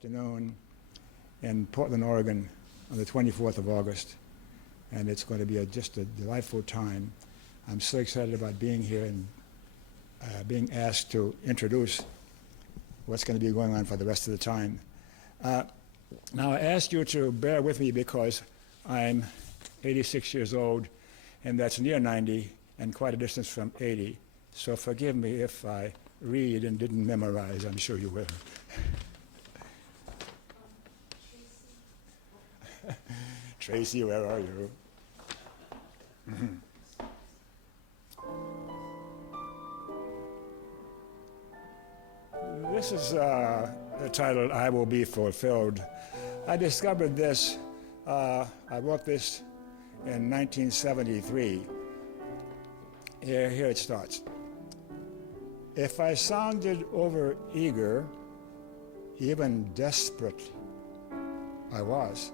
afternoon in Portland, Oregon on the 24th of August. And it's going to be just a delightful time. I'm so excited about being here and being asked to introduce what's going to be going on for the rest of the time. Now, I ask you to bear with me because I'm 86 years old, and that's near 90 and quite a distance from 80. So forgive me if I read and didn't memorize. I'm sure you will. Tracy, where are you? This is the title, I Will Be Fulfilled. I discovered this, I wrote this in 1973. Here it starts. If I sounded over eager, even desperate, I was.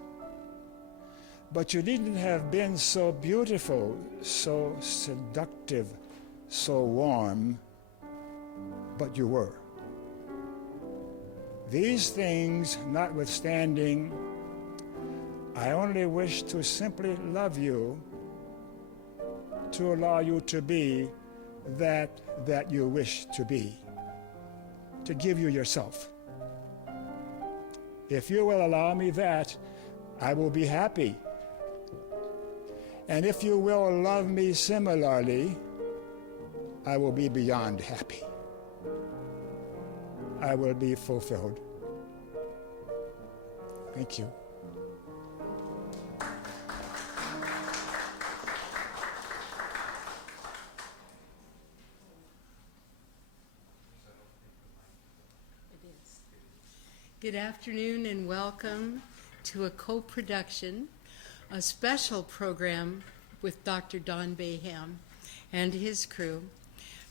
But you needn't have been so beautiful, so seductive, so warm, but you were. These things notwithstanding, I only wish to simply love you, to allow you to be that you wish to be, to give you yourself. If you will allow me that, I will be happy. And if you will love me similarly, I will be beyond happy. I will be fulfilled. Thank you. Good afternoon and welcome to a co-production, a special program with Dr. Don Baham and his crew,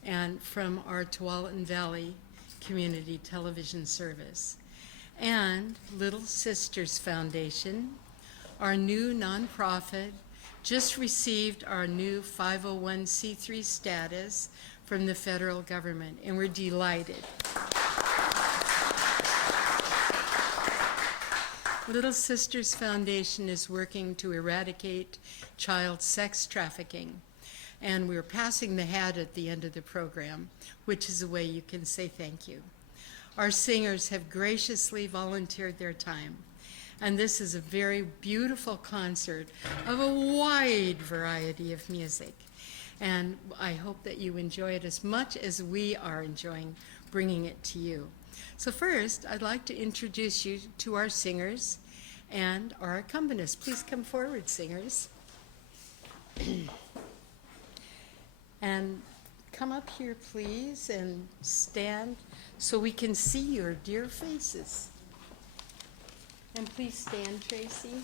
and from our Tualatin Valley Community Television Service, and Little Sisters Foundation, our new nonprofit, just received our new 501c3 status from the federal government, and we're delighted. Little Sisters Foundation is working to eradicate child sex trafficking, and we're passing the hat at the end of the program, which is a way you can say thank you. Our singers have graciously volunteered their time, and this is a very beautiful concert of a wide variety of music. And I hope that you enjoy it as much as we are enjoying bringing it to you. So first, I'd like to introduce you to our singers and our accompanists. Please come forward, singers. And come up here, please, and stand so we can see your dear faces. And please stand, Tracy.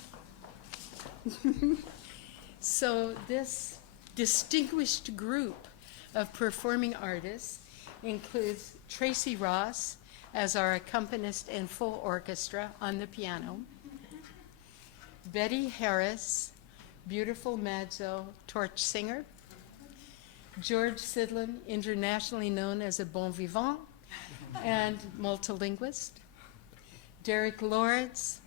So this distinguished group of performing artists includes Tracy Ross as our accompanist and full orchestra on the piano, Betty Harris, beautiful mezzo torch singer, George Sidlin, internationally known as a bon vivant and multilinguist, Derek Lawrence,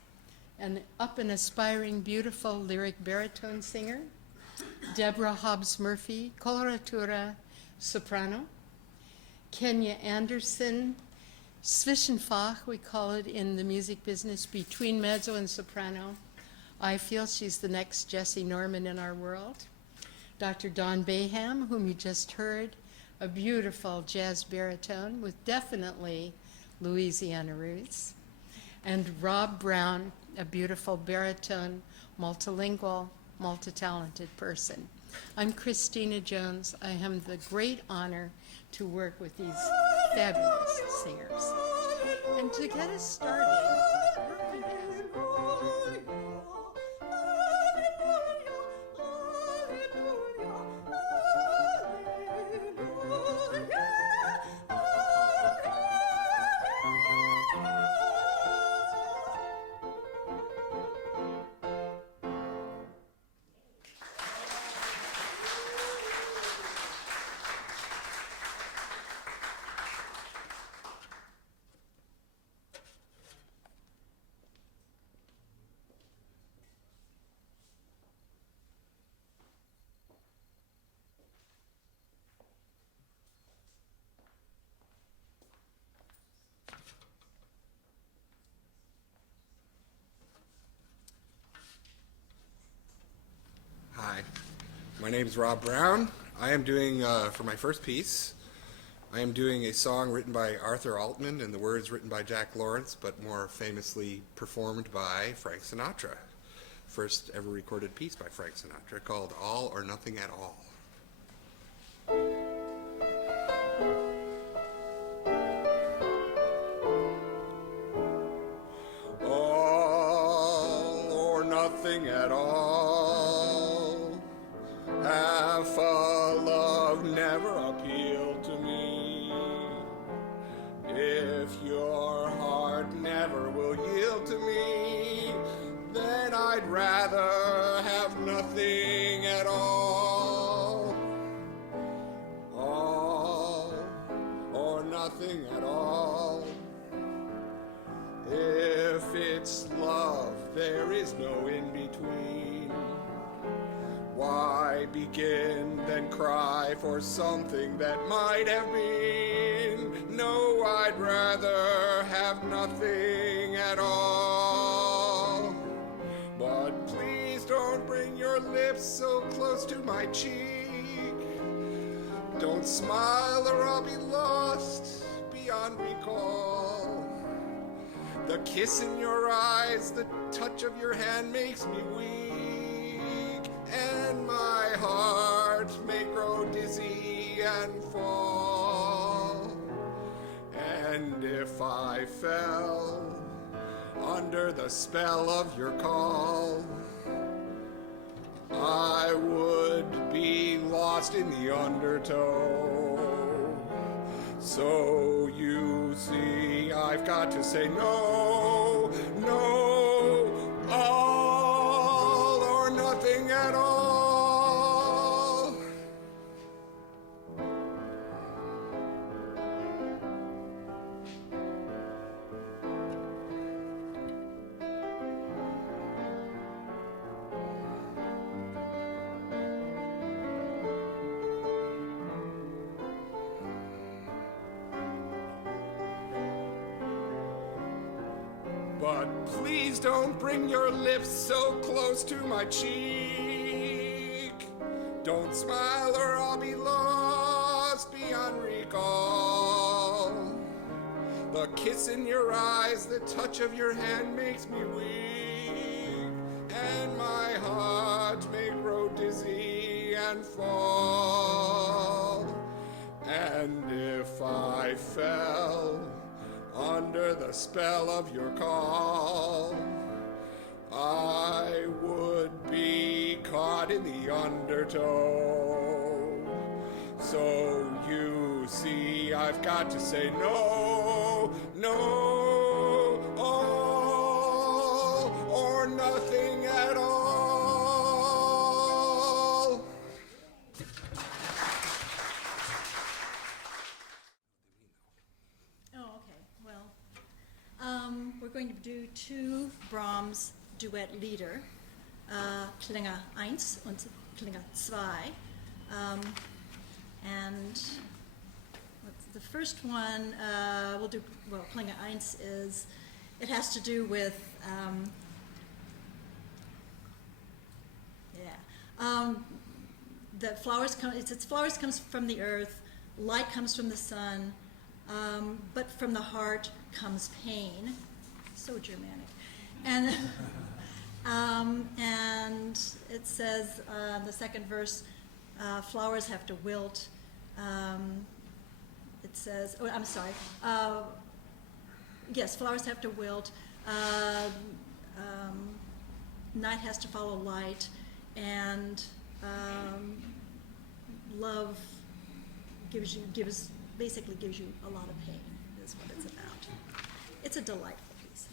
an up and aspiring beautiful lyric baritone singer, Deborah Hobbs-Murphy, coloratura soprano, Kenya Anderson, Zwischenfach, we call it in the music business, between mezzo and soprano. I feel she's the next Jessie Norman in our world. Dr. Don Baham, whom you just heard, a beautiful jazz baritone with definitely Louisiana roots. And Rob Brown, a beautiful baritone, multilingual, multi-talented person. I'm Kristina Jones. I have the great honor to work with these fabulous singers. And to get us started, we're going to My name's Rob Brown. I am doing, for my first piece, I am doing a song written by Arthur Altman and the words written by Jack Lawrence, but more famously performed by Frank Sinatra. First ever recorded piece by Frank Sinatra called All or Nothing at All. All or nothing at all. Half a love never appealed to me. If your heart never will yield to me, then I'd rather have nothing at all. All or nothing at all. If it's love, there is no in-between. Why begin, then cry for something that might have been? No, I'd rather have nothing at all. But please don't bring your lips so close to my cheek. Don't smile or I'll be lost beyond recall. The kiss in your eyes, the touch of your hand makes me weak, and my heart may grow dizzy and fall. And if I fell under the spell of your call, I would be lost in the undertow. So you see, I've got to say no, no, all or nothing at all. But please don't bring your lips so close to my cheek. Don't smile or I'll be lost beyond recall. The kiss in your eyes, the touch of your hand makes me weak, and my heart may grow dizzy and fall. And if I fell under the spell of your call, I would be caught in the undertow. So you see, I've got to say no, no, all or nothing at all. Oh, okay. Well, we're going to do two Brahms Duett Lieder, Klinger 1 und Klinger 2. And the first one we'll do, well, Klinger 1 is, it has to do with, the flowers come, it's flowers comes from the earth, light comes from the sun, but from the heart comes pain. So Germanic. And it says, the second verse, flowers have to wilt. It says, oh, I'm sorry. Yes, flowers have to wilt. Night has to follow light, and love basically gives you a lot of pain, is what it's about. It's a delightful piece.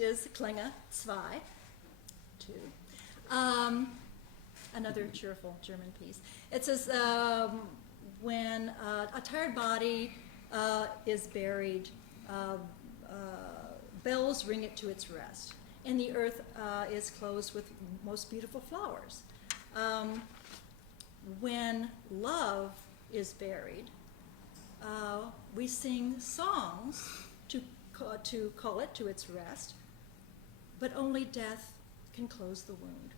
next is Klinge 2, 2. Another cheerful German piece. It says, when a tired body is buried, bells ring it to its rest, and the earth is clothed with most beautiful flowers. When love is buried, we sing songs to call it to its rest, but only death can close the wound.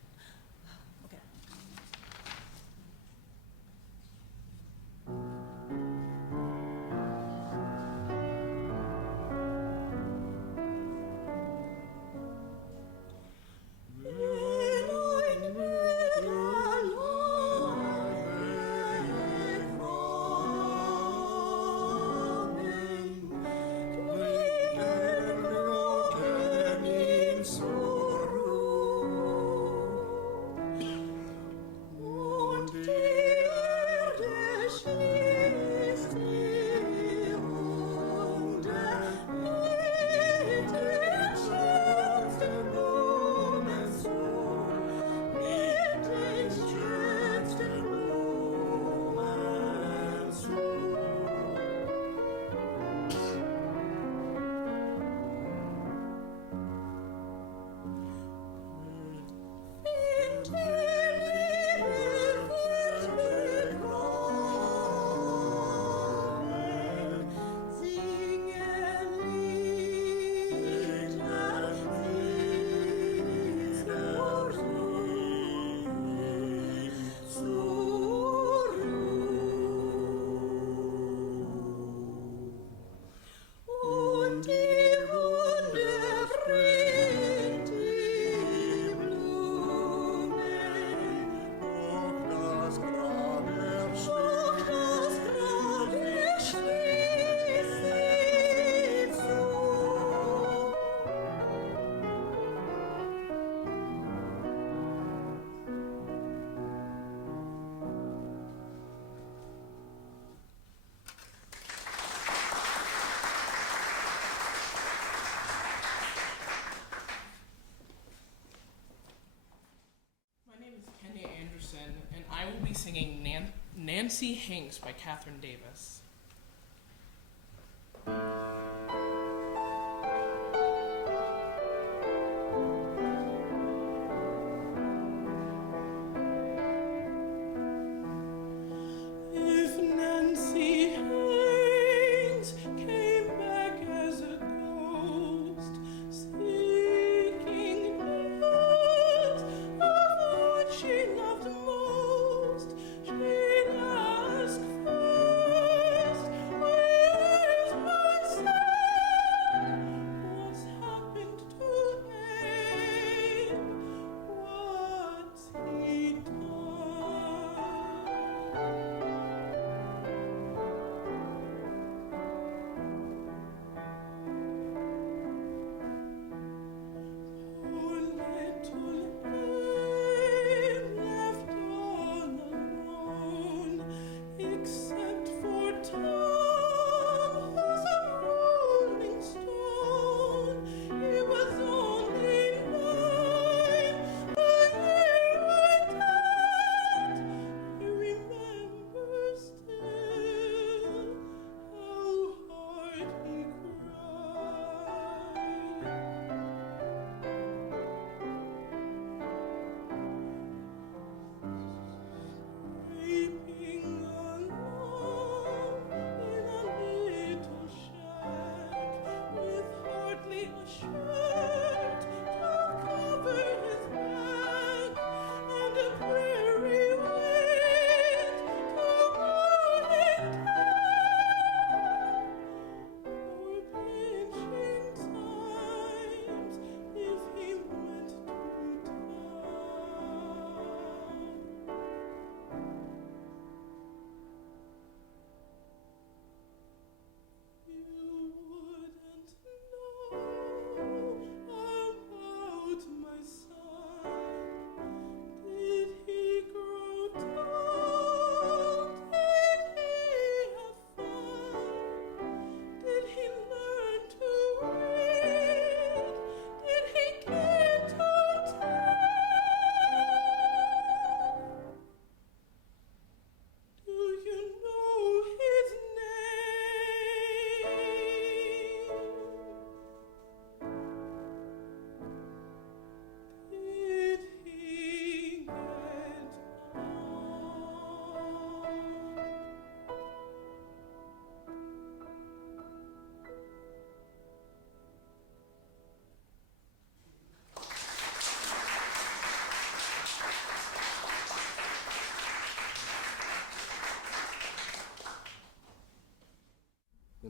Okay. And I will be singing Nancy Hanks by Catherine Davis. If Nancy Hanks came back as a ghost, seeking news of what she loved most, she'd ask for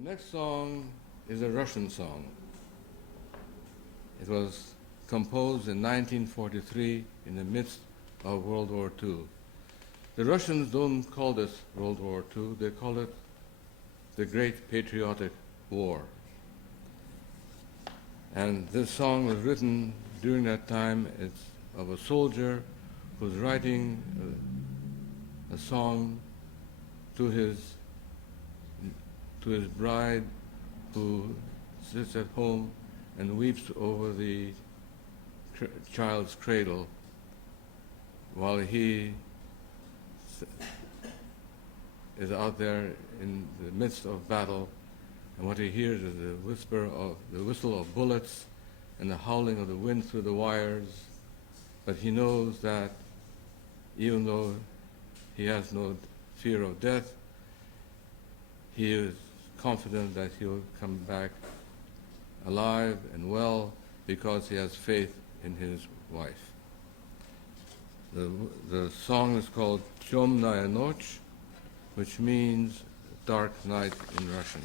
The next song is a Russian song. It was composed in 1943 in the midst of World War II. The Russians don't call this World War II, they call it the Great Patriotic War. And this song was written during that time. It's of a soldier who's writing a song to his bride, who sits at home and weeps over the child's cradle while he is out there in the midst of battle, and what he hears is the whistle of bullets and the howling of the wind through the wires. But he knows that even though he has no fear of death, he is confident that he'll come back alive and well because he has faith in his wife. The song is called Темная ночь, which means dark night in Russian.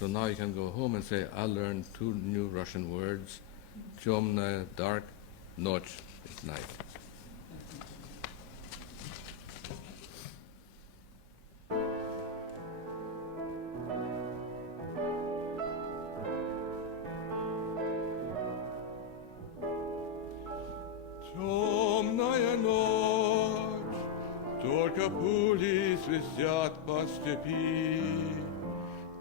So now you can go home and say, I learned 2 new Russian words. Темная, dark, ночь is night. Темная ночь, только пули свистят по степи,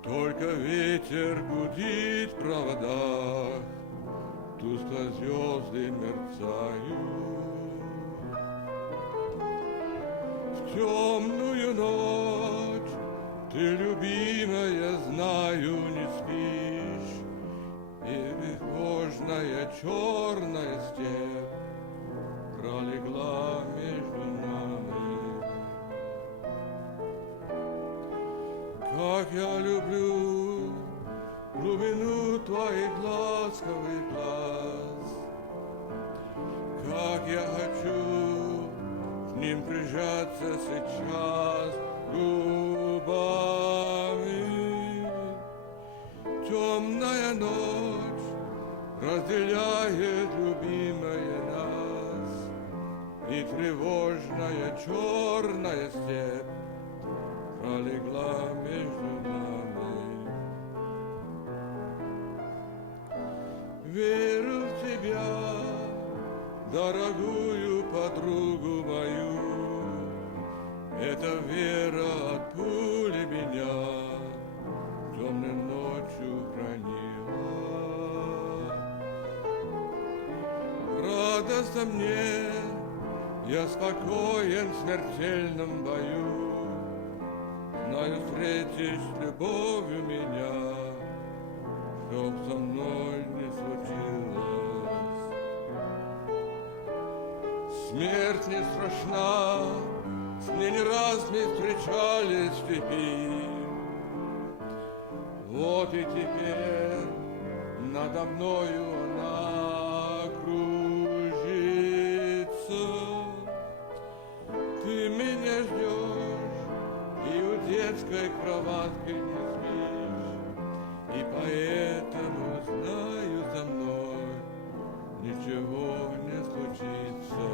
только ветер гудит в проводах, тускло звезды мерцают. В темную ночь ты, любимая, знаю, не спишь, и безбожная черная степь пролегла между нами. Как я люблю глубину твоих ласковых глаз, как я хочу к ним прижаться сейчас губами. Темная ночь разделяет, любимая, нас, и тревожная черная степь пролегла между нами. Верю в тебя, дорогую подругу мою, эта вера от пули меня темной ночью хранила. Радостно мне, я спокоен в смертельном бою, знаю, встретишь любовью меня, чтоб со мной не случилось. Смерть не страшна, с ней не раз мы встречались в степи. Вот и теперь надо мною она кружится. Ты меня ждешь, и у детской кроватки не спишь, и поэтому знаю, со мной ничего не случится.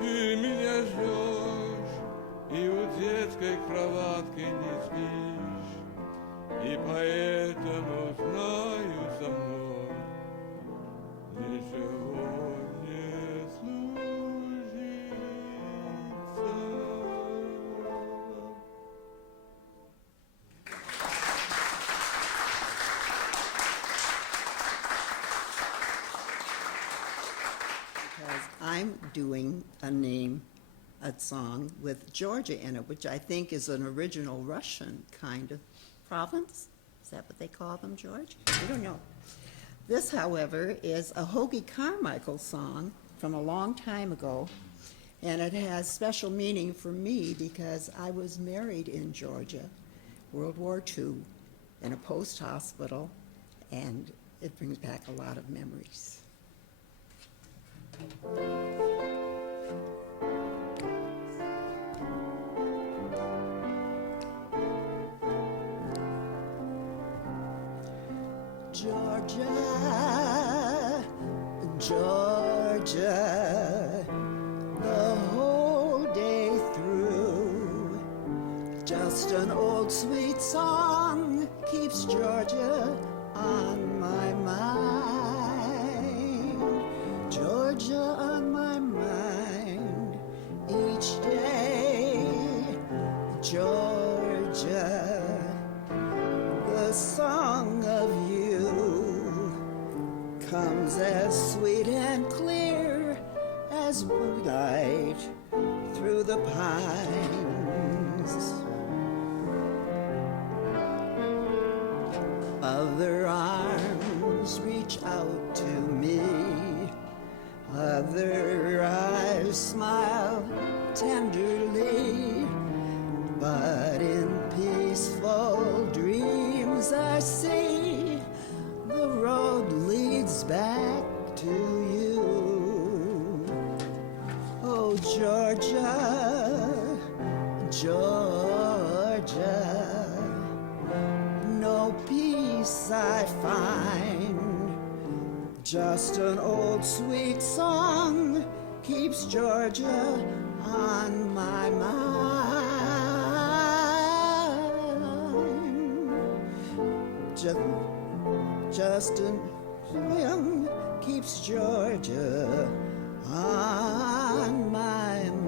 Ты меня ждешь, и у детской кроватки не спишь, и поэтому знаю, со мной ничего не случится. Because I'm doing a song with Georgia in it, which I think is an original Russian kind of province. Is that what they call them, George? I don't know. This, however, is a Hoagie Carmichael song from a long time ago, And it has special meaning for me because I was married in Georgia, World War II, in a post hospital, and it brings back a lot of memories. Georgia, Georgia, the whole day through, just an old sweet song keeps Georgia on my mind. Georgia on my mind each day. Georgia, the song of you comes as sweet and clear as moonlight through the pines. Other arms reach out to me, other eyes smile tenderly, but in peaceful dreams I see the road leads back to you. Oh, Georgia, Georgia, no peace I find. Just an old sweet song keeps Georgia on my mind. Just a song keeps Georgia on my mind.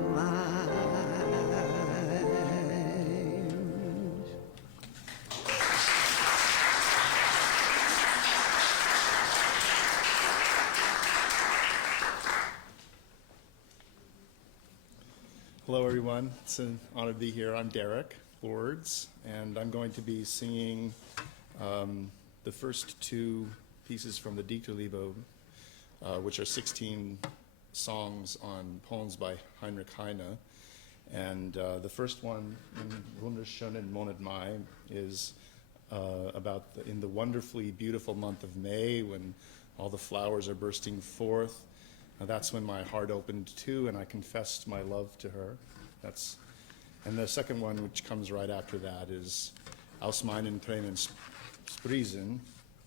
Hello, everyone. It's an honor to be here. I'm Derek Lords, and I'm going to be singing the first two pieces from the Dichterliebe, which are 16 songs on poems by Heinrich Heine. And the first one, in Wunderschönen Monat Mai, is about in the wonderfully beautiful month of May when all the flowers are bursting forth. That's when my heart opened too, and I confessed my love to her. And the second one, which comes right after that, is Aus meinen Tränen sprießen,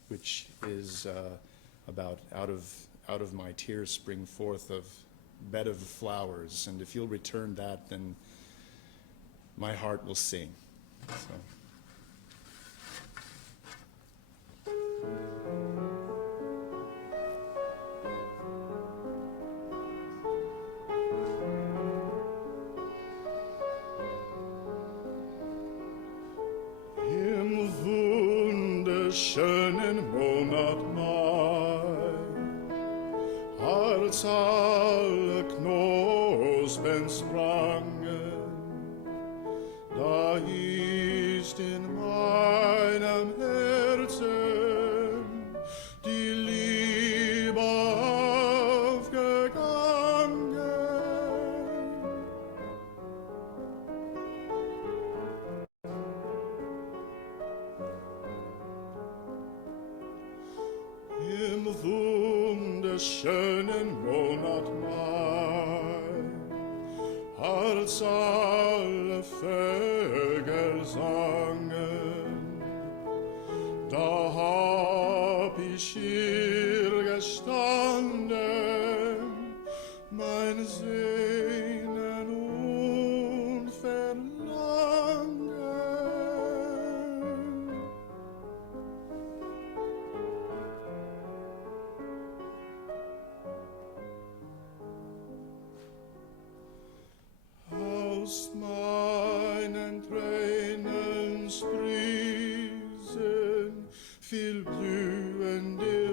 which is about out of my tears spring forth a bed of flowers. And if you'll return that, then my heart will sing. So. Schönen Monat Mai, als alle Knospen sprangen, da ist in meinem Herzen die Liebe aufgegangen. Im wunderschönen Monat Mai, als alle Vögel sangen, da hab ich hier gestanden, mein Sehnen und Verlangen. Aus meinen Tränen sprießen viel blühende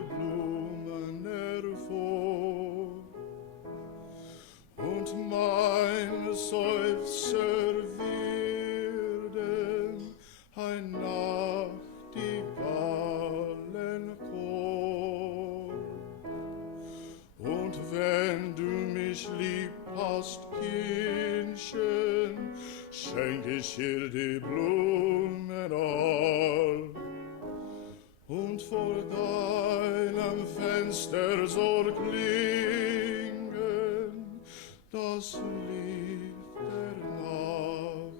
geschirr die Blumen all. Und vor deinem Fenster soll klingen das Lied der Nachtigall.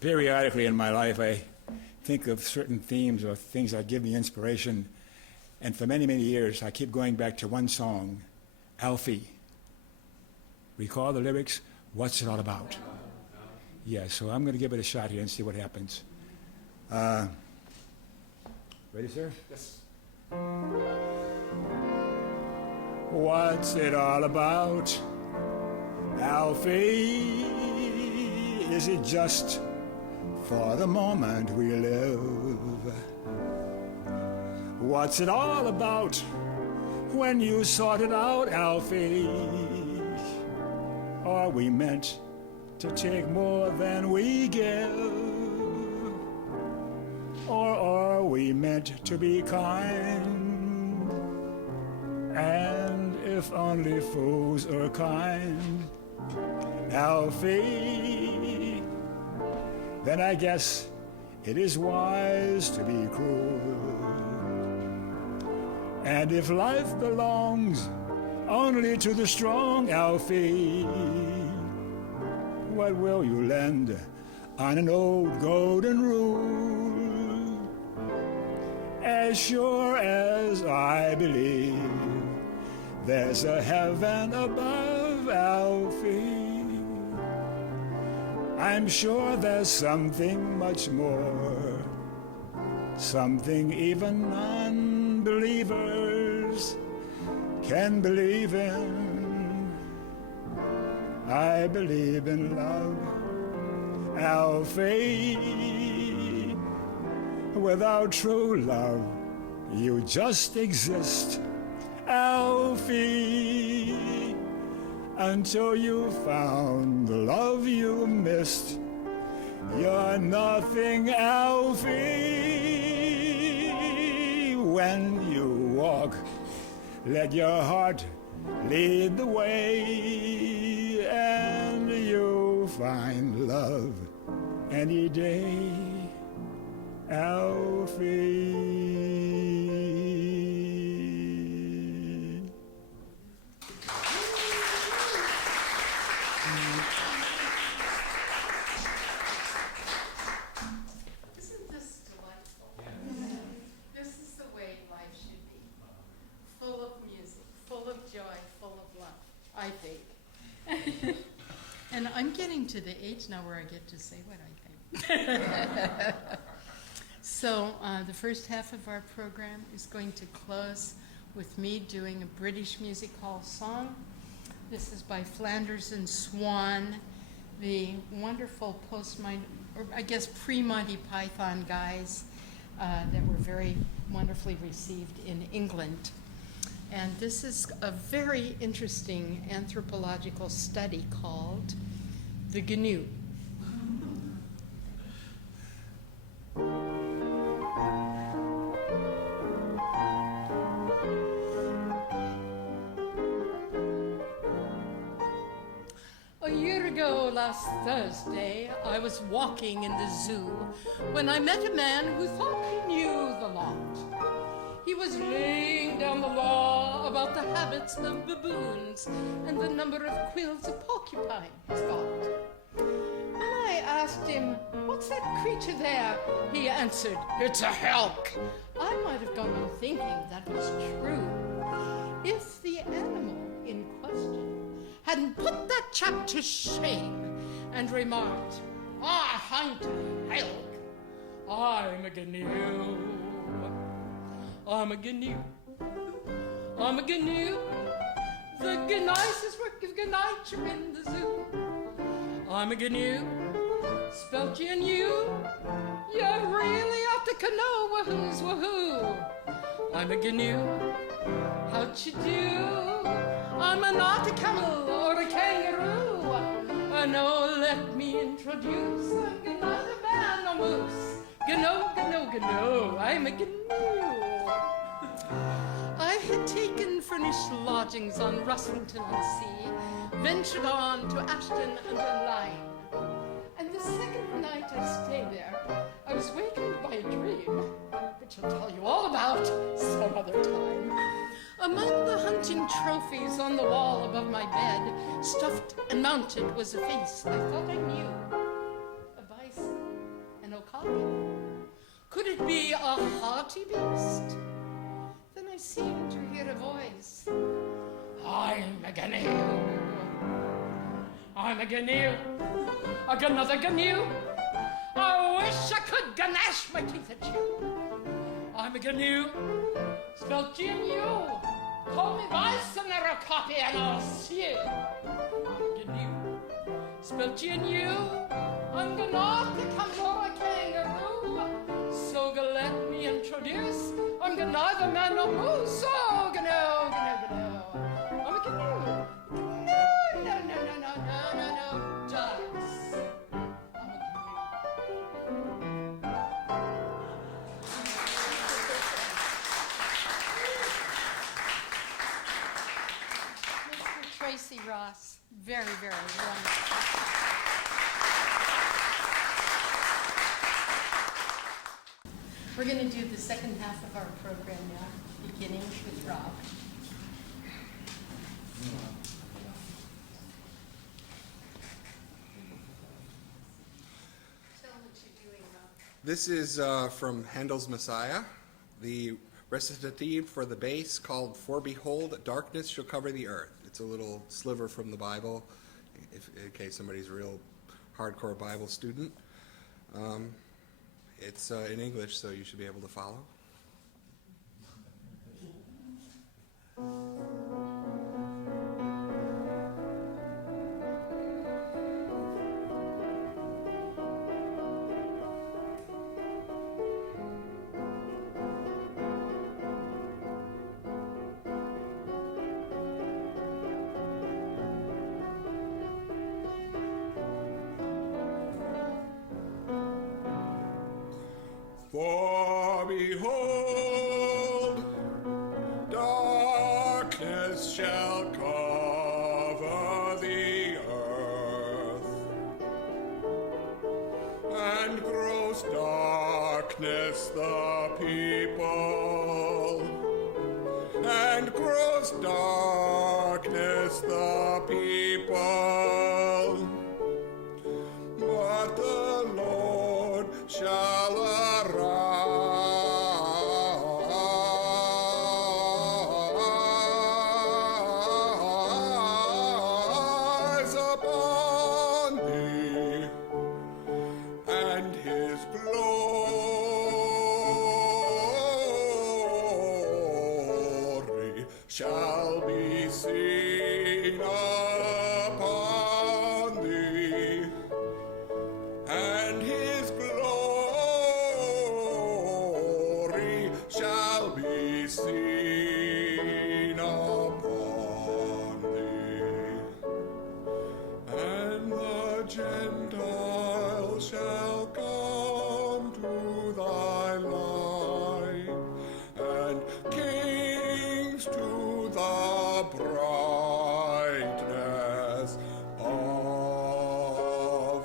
Periodically in my life, I think of certain themes or things that give me inspiration. And for many, many years, I keep going back to one song, Alfie. Recall the lyrics? What's it all about? Yeah, so I'm going to give it a shot here and see what happens. Ready, sir? Yes. What's it all about, Alfie? Is it just for the moment we live? What's it all about when you sort it out, Alfie? Are we meant to take more than we give? Or are we meant to be kind? And if only fools are kind, Alfie, then I guess it is wise to be cruel. And if life belongs only to the strong, Alfie, what will you lend on an old golden rule? As sure as I believe there's a heaven above, Alfie, I'm sure there's something much more, something even unbelievers can believe in. I believe in love, Alfie. Without true love, you just exist, Alfie, until you found the love you missed. You're nothing, Alfie. When you walk, let your heart lead the way, and you'll find love any day, Alfie. Isn't this delightful? This is the way life should be. Full of music, full of joy, full of love, I think. And I'm getting to the age now where I get to say what I think. So the first half of our program is going to close with me doing a British music hall song. This is by Flanders and Swan, the wonderful pre-Monty Python guys that were very wonderfully received in England. And this is a very interesting anthropological study called The GNU. A year ago last Thursday, I was walking in the zoo when I met a man who thought he knew the lot. He was laying down the law about the habits of baboons and the number of quills a porcupine has got. When I asked him, "What's that creature there?" he answered, "It's a elk." I might have gone on thinking that was true if the animal in question hadn't put that chap to shame and remarked, "I hunt elk. I'm a GNU. I'm a GNU. I'm a GNU. The nicest work of nature in the zoo. I'm a GNU. Spelled GNU. You really ought to know wahoo's wahoo. I'm a GNU. How'd you do? I'm not a camel or a kangaroo. No, let me introduce a Gnada man, a moose. Gno, gno, gno, I'm a gnu. I had taken furnished lodgings on Russellton-on-Sea, ventured on to Ashton-under-Lyne. And the second night I stayed there, I was wakened by a dream, which I'll tell you all about some other time. Among the hunting trophies on the wall above my bed, stuffed and mounted was a face I thought I knew. A bison, an okapi. Could it be a haughty beast? Then I seemed to hear a voice. I'm a gnu. I'm a gnu. Another gnu. I wish I could ganache my teeth at you. I'm a gnu. Spelled G-N-U. Call me bison or a copy and I'll see you. I'm a gnu. Spelled G-N-U. I'm gonna become a kangaroo. So let me introduce. I'm neither man nor moose. So gnu. I'm a gnu. No. Ducks. I'm a gnu. Mr. Tracy Ross, very, very wonderful. We're going to do the second half of our program now, beginning with Rob. Tell what you're doing, Rob. This is from Handel's Messiah, the recitative for the bass called "For Behold, Darkness Shall Cover the Earth." It's a little sliver from the Bible, in case somebody's a real hardcore Bible student. It's in English, so you should be able to follow. For behold, darkness shall cover the earth, and gross darkness the people, and gross darkness the people. But the Lord shall arise upon thee, and his glory shall be seen upon thee, and his glory shall be seen upon thee, and the Gentiles shall come to thy light, and kings to the brightness of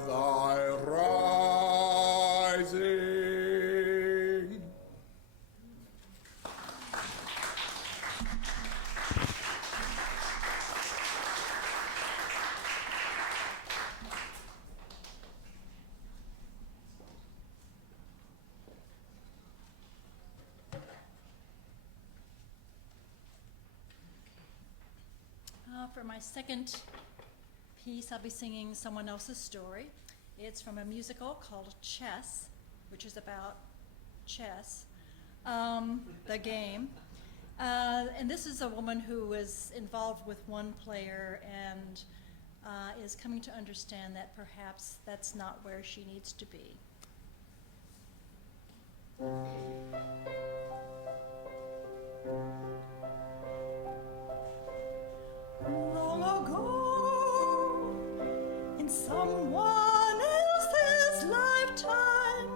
thy rising. For my second piece, I'll be singing someone else's story. It's from a musical called Chess, which is about chess, the game. And this is a woman who is involved with one player and is coming to understand that perhaps that's not where she needs to be. Long ago, in someone else's lifetime,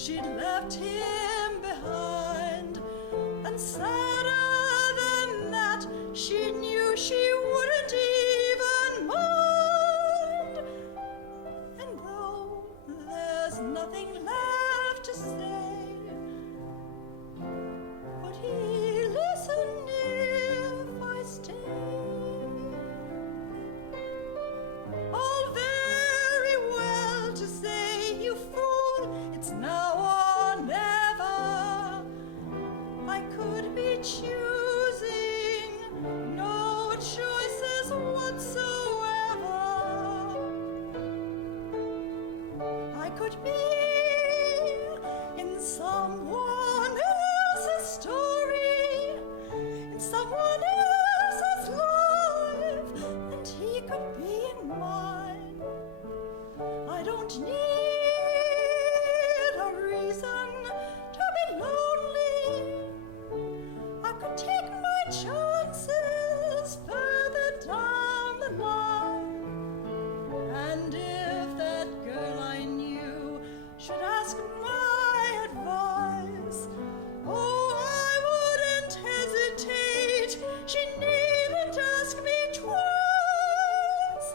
she'd left him behind. And sadder than that, she knew she wouldn't even mind. And though there's nothing left to say, would he listen if I stay? All very well to say, you fool, it's now or never. I could be choosing, no choices whatsoever. I could be in someone else's story, in someone else's life, and he could be in mine. I don't need a reason to be lonely. I could take my chances further down the line. And if that girl I knew should ask my advice, oh, I wouldn't hesitate. She needn't ask me twice.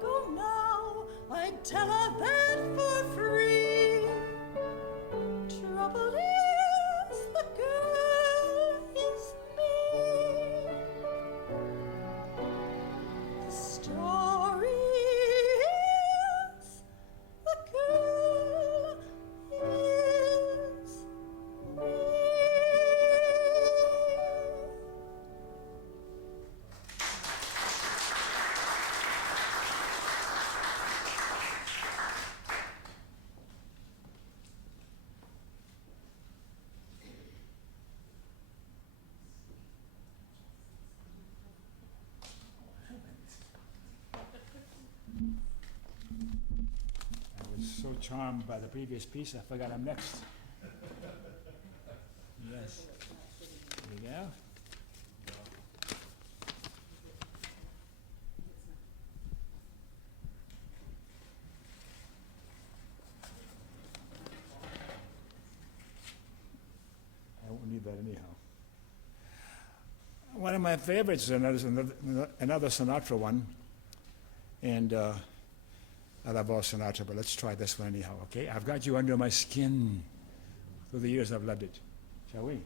Go now, I'd tell her that for free. Trouble is, the girl is me. The story is, the girl is me. I was so charmed by the previous piece, I forgot I'm next. Yes. There you go. I won't need that anyhow. One of my favorites is another Sinatra one, and I love all Sinatra, but let's try this one anyhow, okay? I've got you under my skin. Through the years I've loved it. Shall we?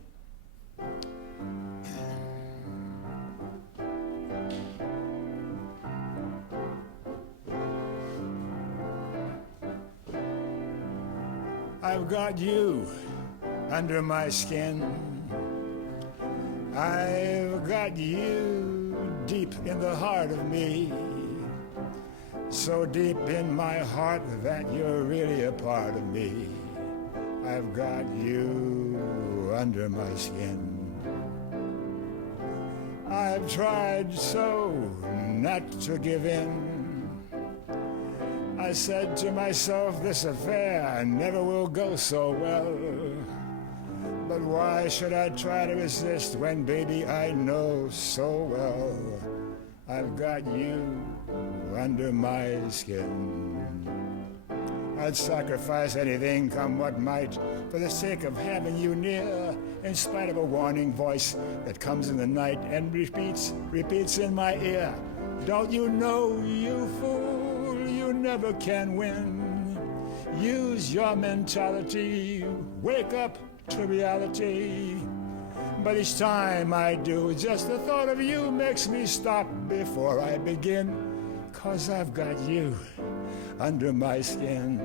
I've got you under my skin. I've got you deep in the heart of me. So deep in my heart that you're really a part of me. I've got you under my skin. I've tried so not to give in. I said to myself, this affair never will go so well. But why should I try to resist when, baby, I know so well I've got you under my skin. I'd sacrifice anything, come what might, for the sake of having you near, in spite of a warning voice that comes in the night and repeats in my ear. Don't you know, you fool, you never can win. Use your mentality, wake up to reality. But each time I do, just the thought of you makes me stop before I begin. 'Cause I've got you under my skin.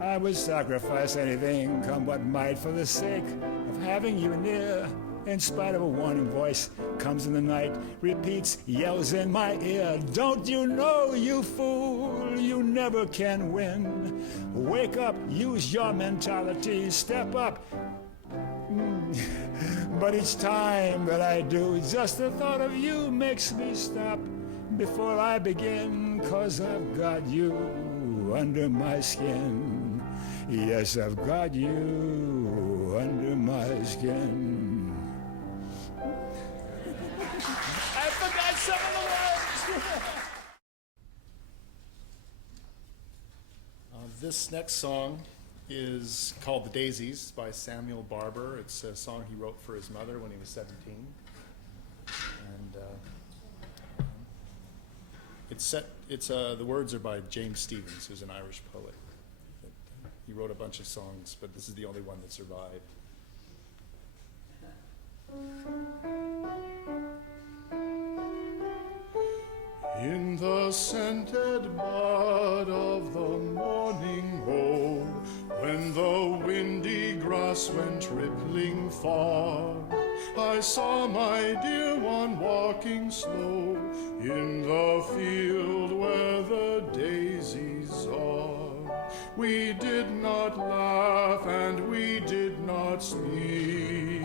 I would sacrifice anything, come what might, for the sake of having you near. In spite of a warning voice, comes in the night, repeats, yells in my ear. Don't you know, you fool, you never can win. Wake up, use your mentality, step up. But each time that I do, just the thought of you makes me stop before I begin. 'Cause I've got you under my skin. Yes, I've got you under my skin. I Some of the words. This next song is called The Daisies by Samuel Barber. It's a song he wrote for his mother when he was 17. And the words are by James Stephens, who's an Irish poet. He wrote a bunch of songs, but this is the only one that survived. In the scented bud of the morning roll, when the windy grass went rippling far, I saw my dear one walking slow in the field where the daisies are. We did not laugh and we did not speak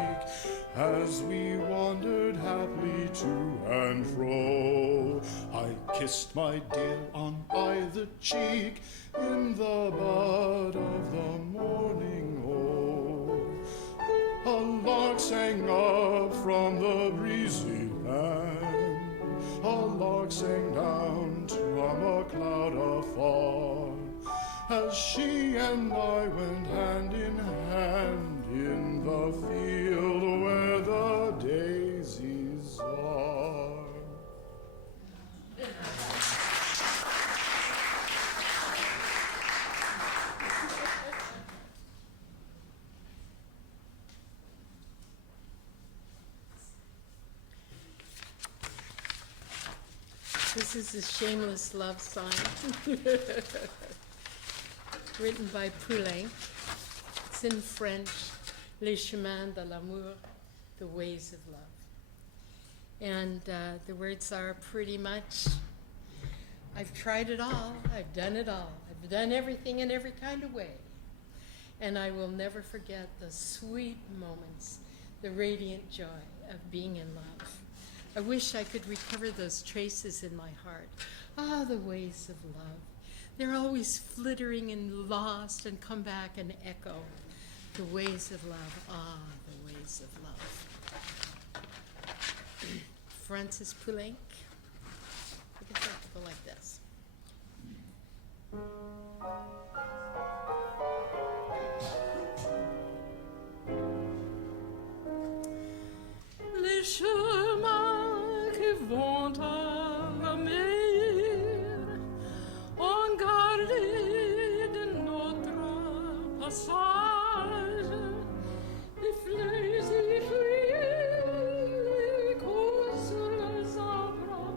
as we wandered happily to and fro. I kissed my dear on either cheek in the bud of the morning oh. A lark sang up from the breezy land, a lark sang down from a cloud afar, as she and I went hand in hand in the field where the daisies are. This is a shameless love song written by Poulenc. It's in French, Les chemins de l'amour, the ways of love. And the words are pretty much, I've tried it all, I've done it all, I've done everything in every kind of way. And I will never forget the sweet moments, the radiant joy of being in love. I wish I could recover those traces in my heart. Ah, the ways of love. They're always flittering and lost and come back and echo. The ways of love. Ah, the ways of love. Francis Poulenc. I guess I have to go like this. Les chemins qui vont à la mer ont gardé de notre passage des fleurs et fruits sous les arbres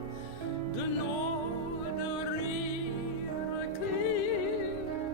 de nos de rires recueillis.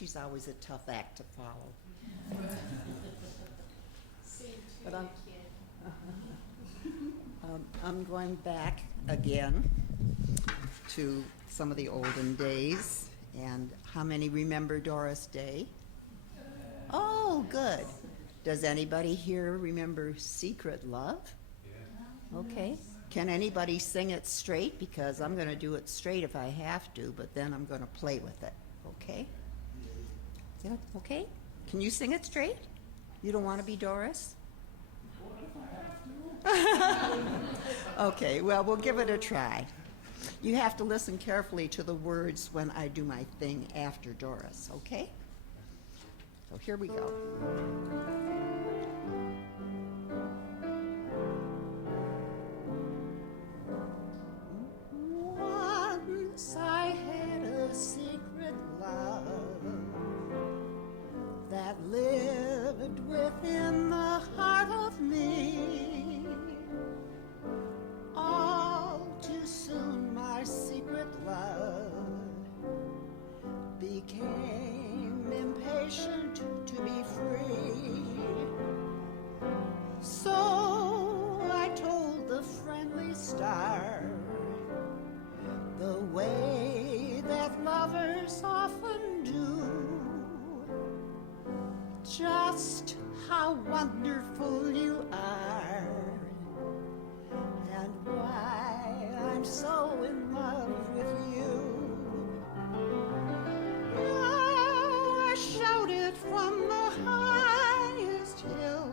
She's always a tough act to follow. But I'm going back again to some of the olden days. And how many remember Doris Day? Oh, good. Does anybody here remember Secret Love? Okay. Can anybody sing it straight? Because I'm going to do it straight if I have to, but then I'm going to play with it. Okay? Is that okay? Can you sing it straight? You don't want to be Doris? Okay, well, we'll give it a try. You have to listen carefully to the words when I do my thing after Doris, okay? So here we go. Once I had a secret love that lived within the heart of me. All too soon my secret love became impatient to be free. So I told the friendly star the way that lovers often do, just how wonderful you are and why I'm so in love with you. Now I shouted from the highest hill,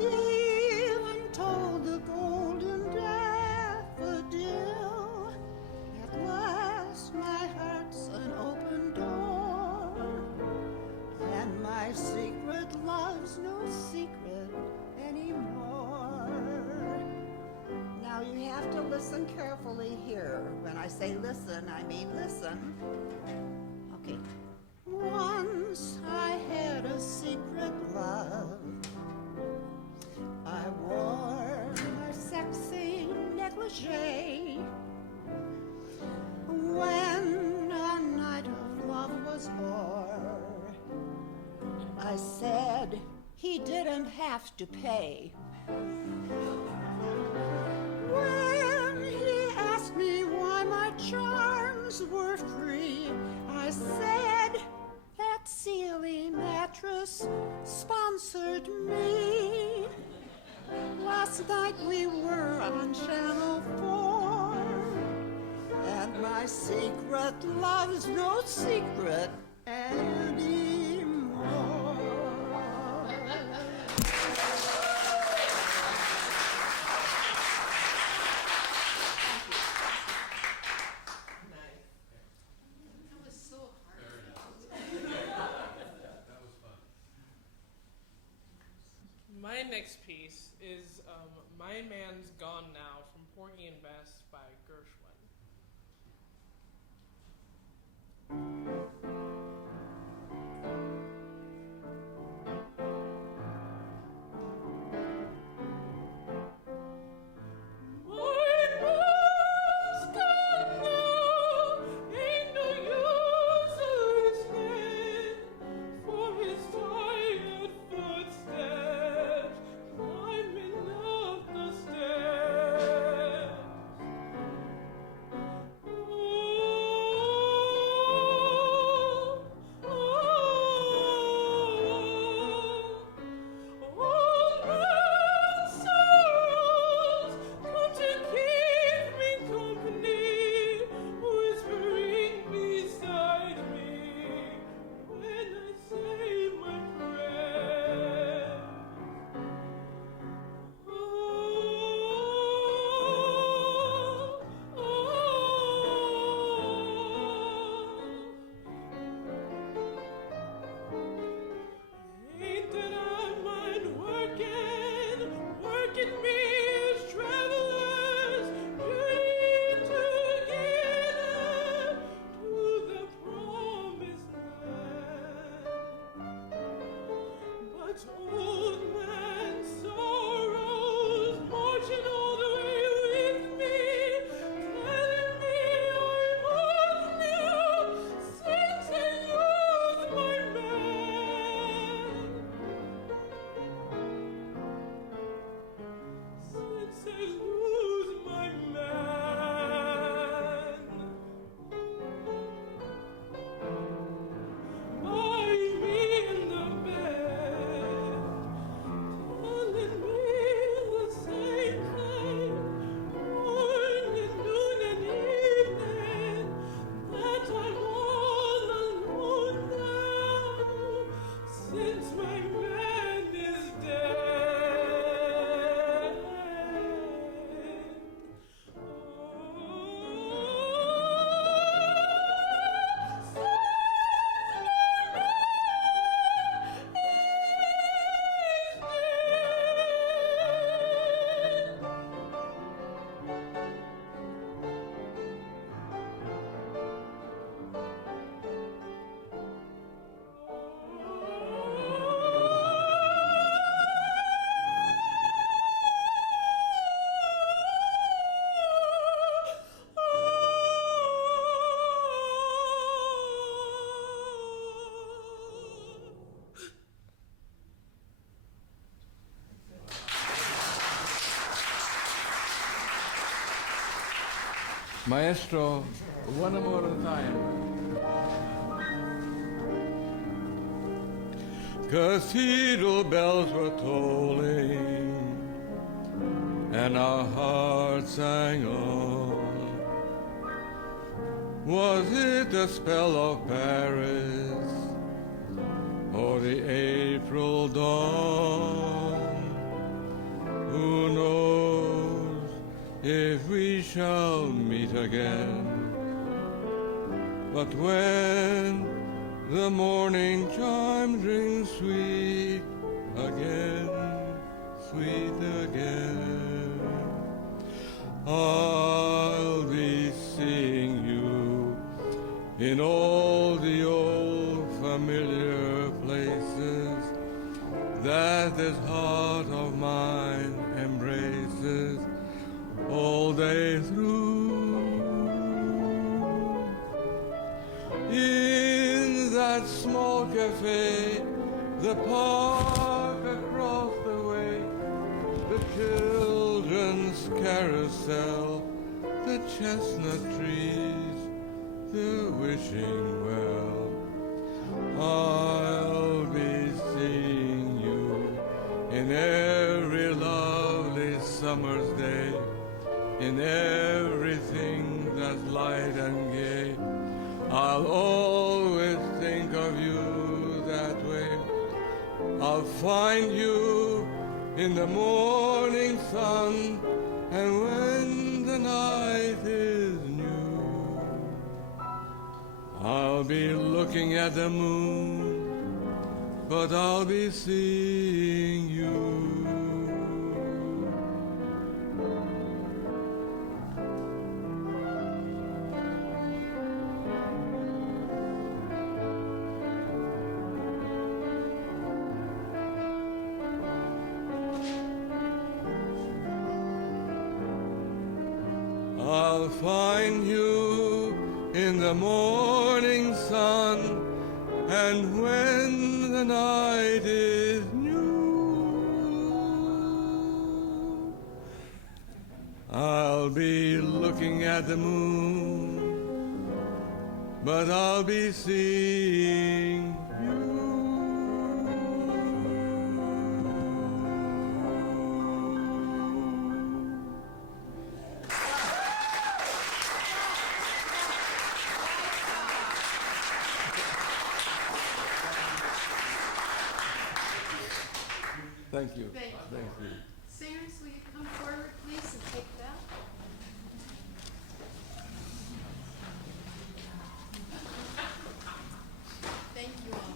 even told the golden daffodil. At last my heart's an open door, and my secret love's no secret anymore. Now you have to listen carefully here. When I say listen, I mean listen. Okay. Once I had a secret love. I wore my sexy negligee. When a night of love was o'er, I said he didn't have to pay. When he asked me why my charms were free, I said that Sealy mattress sponsored me. Last night we were on Channel 4, and my secret love's no secret anymore. My next piece is My Man's Gone Now from Porgy and Bess by Gershwin. Maestro, one more time. Cathedral bells were tolling, and our hearts sang on. Was it the spell of Paris, or the April dawn? Who knows if we shall meet again? But when the morning chimes ring sweet again, sweet again, I'll be seeing you in all the old familiar places that this heart of mine embraces all day through. In that small cafe, the park across the way, the children's carousel, the chestnut trees, the wishing well, I'll be seeing you in every lovely summer's day, in everything that's light and gay. I'll always think of you that way. I'll find you in the morning sun, and when the night is new, I'll be looking at the moon, but I'll be seeing you. I'll find you in the morning sun, and when the night is new, I'll be looking at the moon, but I'll be seeing you. Thank you. Thank you. Thank you. Singers, will you come forward, please, and take that? Thank you all.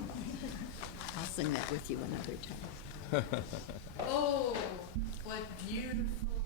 I'll sing that with you another time. Oh, what beautiful